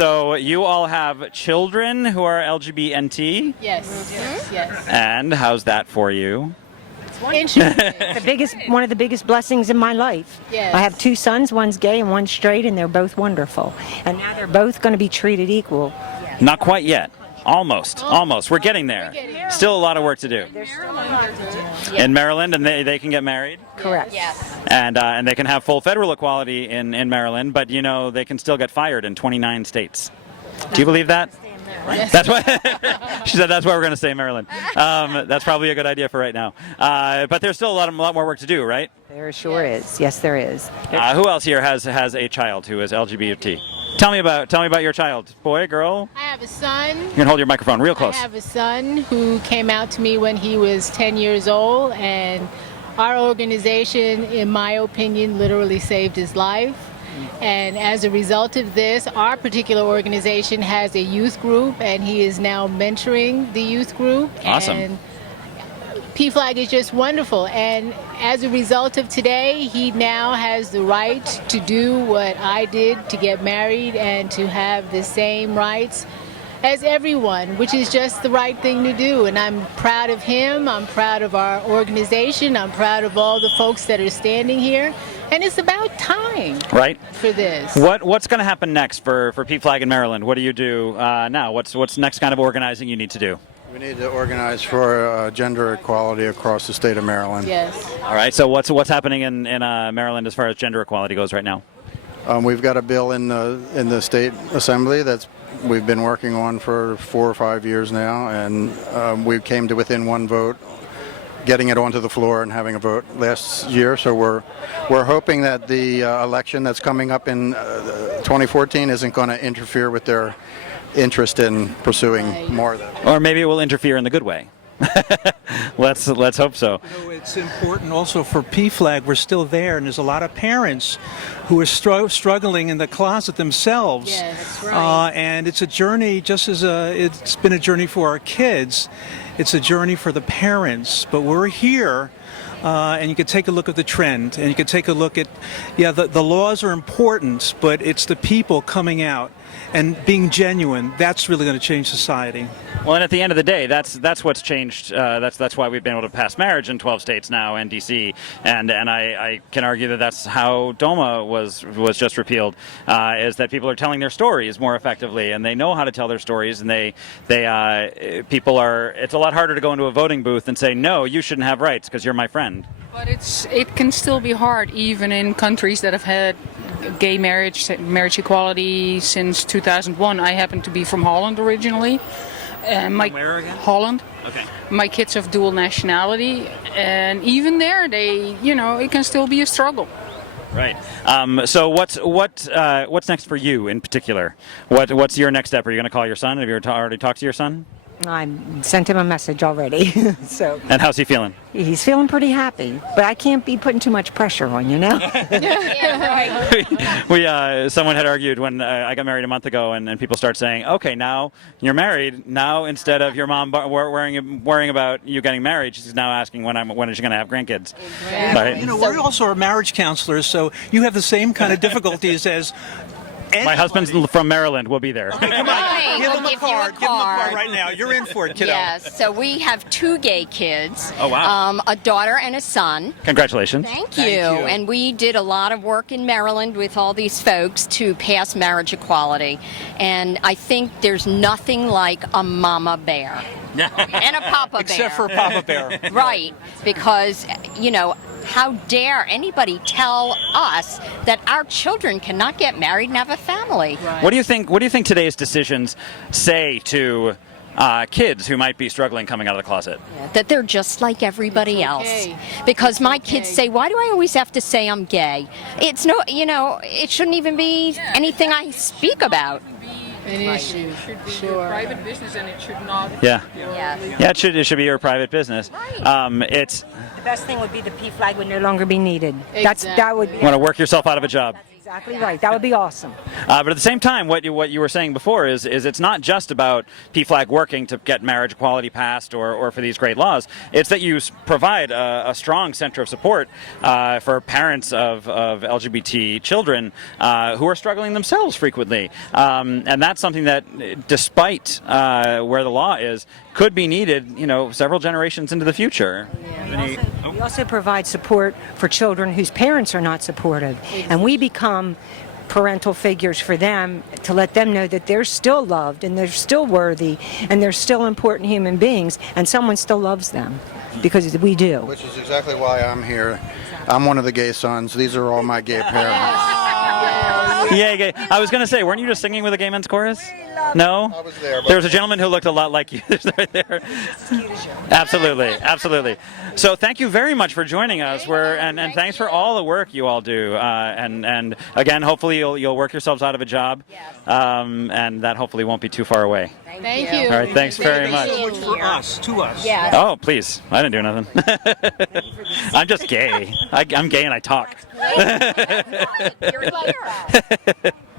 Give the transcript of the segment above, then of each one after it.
So you all have children who are LGBT? Yes. Yes. And how's that for you? Interesting. One of the biggest blessings in my life. Yes. I have 2 sons, one's gay and one's straight, and they're both wonderful. And now they're both going to be treated equal. Not quite yet. Almost. We're getting there. Still a lot of work to do. In Maryland, and they can get married? Correct. Yes. And they can have full federal equality in Maryland, but you know they can still get fired in 29 states. Do you believe that? That's what she said. That's why we're going to stay in Maryland. That's probably a good idea for right now. But there's still a lot more work to do, right? There sure is. Yes, there is. Who else here has a child who is LGBT? Tell me about your child. Boy, girl? I have a son. You can hold your microphone real close. I have a son who came out to me when he was 10 years old, and our organization, in my opinion, literally saved his life. And as a result of this, our particular organization has a youth group, and he is now mentoring the youth group. Awesome. And PFLAG is just wonderful. And as a result of today, he now has the right to do what I did, to get married and to have the same rights as everyone, which is just the right thing to do. And I'm proud of him. I'm proud of our organization. I'm proud of all the folks that are standing here. And it's about time, right, for this. What's going to happen next for PFLAG in Maryland? What do you do now? What's next kind of organizing you need to do? We need to organize for gender equality across the state of Maryland. Yes. All right. So what's happening in Maryland as far as gender equality goes right now? We've got a bill in the state assembly that's we've been working on for 4 or 5 years now, and we came to within one vote, getting it onto the floor and having a vote last year. So we're hoping that the election that's coming up in 2014 isn't going to interfere with their interest in pursuing more of that. Or maybe it will interfere in the good way. Let's hope so. You know, it's important also for PFLAG. We're still there, and there's a lot of parents who are struggling in the closet themselves. Yes, that's right. And it's a journey, just as it's been a journey for our kids. It's a journey for the parents. But we're here. And you can take a look at the trend, and you can take a look at, the laws are important, but it's the people coming out and being genuine. That's really going to change society. Well, and at the end of the day, that's what's changed. That's why we've been able to pass marriage in 12 states now and D.C. And I can argue that that's how DOMA was just repealed. Is that people are telling their stories more effectively, and they know how to tell their stories, and people are. It's a lot harder to go into a voting booth and say, no, you shouldn't have rights because you're my friend. But it can still be hard, even in countries that have had gay marriage equality since 2001. I happen to be from Holland originally. From where again? Holland. Okay. My kids have dual nationality, and even there, it can still be a struggle. Right. So what's next for you in particular? What's your next step? Are you going to call your son? Have you already talked to your son? I sent him a message already. So And how's he feeling? he's feeling pretty happy, but I can't be putting too much pressure on, Someone had argued when I got married a month ago, and people start saying, okay, now you're married. Now instead of your mom worrying about you getting married, she's now asking when is she going to have grandkids. Right? You know, we're also our marriage counselors, so you have the same kind of difficulties as anybody. My husband's from Maryland. We'll be there. Come on, give him a card. Give him a card right now. You're in for it, kiddo. Yes, so we have 2 gay kids. Oh, wow. A daughter and a son. Congratulations. Thank you. And we did a lot of work in Maryland with all these folks to pass marriage equality. And I think there's nothing like a mama bear and a papa bear. Except for Papa Bear. Right, because, how dare anybody tell us that our children cannot get married and have a family? Right. What do you think today's decisions say to kids who might be struggling coming out of the closet? That they're just like everybody okay. else. Because my kids say, why do I always have to say I'm gay? It's it shouldn't even be anything I speak about. An issue. It should be Sure. your private business, and it should not. Yeah. Yeah. It should be your private business. The best thing would be the PFLAG would no longer be needed. Exactly. That would be. Want to work yourself out of a job. That's Exactly right. That would be awesome. But at the same time, what you were saying before is it's not just about PFLAG working to get marriage equality passed or for these great laws. It's that you provide a strong center of support for parents of LGBT children who are struggling themselves frequently. And that's something that, despite where the law is, could be needed, several generations into the future. We also provide support for children whose parents are not supportive, and we become parental figures for them to let them know that they're still loved and they're still worthy and they're still important human beings and someone still loves them, because we do. Which is exactly why I'm here. I'm one of the gay sons. These are all my gay parents. Yeah, gay. I was going to say, weren't you just singing with a gay men's chorus? No? I was there. There was a gentleman who looked a lot like you right there. Absolutely, absolutely. So thank you very much for joining us. And thanks for all the work you all do. And again, hopefully you'll work yourselves out of a job, and that hopefully won't be too far away. Thank you. All right, thanks very much. For us, to us. Yeah. Oh, please. I didn't do nothing. I'm just gay. I'm gay and I talk. You're here.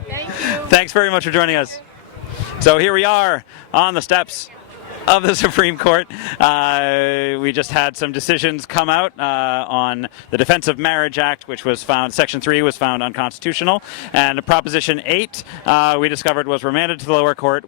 Thank you. Thanks very much for joining us. So here we are on the steps of the Supreme Court. We just had some decisions come out on the Defense of Marriage Act, which was found, Section 3 was found unconstitutional, and Proposition 8 we discovered was remanded to the lower court.